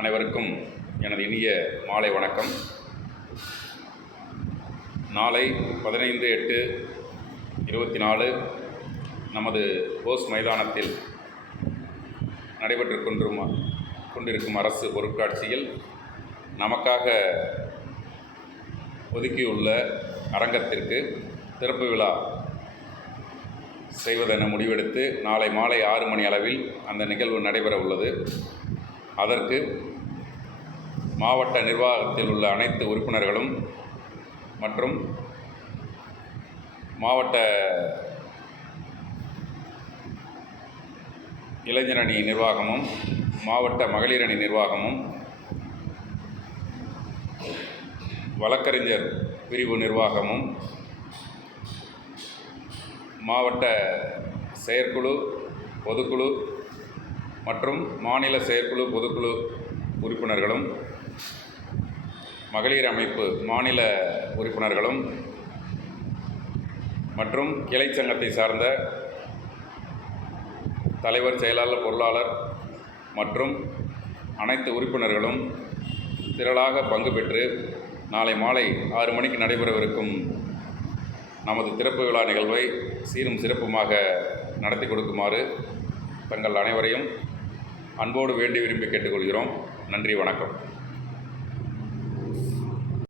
அனைவருக்கும் எனது இனிய மாலை வணக்கம். நாளை 15/8/24 நமது போஸ் மைதானத்தில் நடைபெற்று கொண்டிருக்கும் அரசு பொருட்காட்சியில் நமக்காக ஒதுக்கியுள்ள அரங்கத்திற்கு திறப்பு விழா செய்வதென முடிவெடுத்து நாளை மாலை 6 மணி அளவில் அந்த நிகழ்வு நடைபெற உள்ளது. அதற்கு மாவட்ட நிர்வாகத்தில் உள்ள அனைத்து உறுப்பினர்களும் மற்றும் மாவட்ட இளைஞரணி நிர்வாகமும் மாவட்ட மகளிரணி நிர்வாகமும் வழக்கறிஞர் பிரிவு நிர்வாகமும் மாவட்ட செயற்குழு பொதுக்குழு மற்றும் மாநில செயற்குழு பொதுக்குழு உறுப்பினர்களும் மகளிர் அமைப்பு மாநில உறுப்பினர்களும் மற்றும் கிளை சங்கத்தை சார்ந்த தலைவர், செயலாளர், பொருளாளர் மற்றும் அனைத்து உறுப்பினர்களும் திரளாக பங்கு பெற்று நாளை மாலை 6 மணிக்கு நடைபெறவிருக்கும் நமது திறப்பு விழா நிகழ்வை சீரும் சிறப்புமாக நடத்தி கொடுக்குமாறு தங்கள் அனைவரையும் அன்போடு வேண்டி விரும்பி கேட்டுக்கொள்கிறோம். நன்றி, வணக்கம்.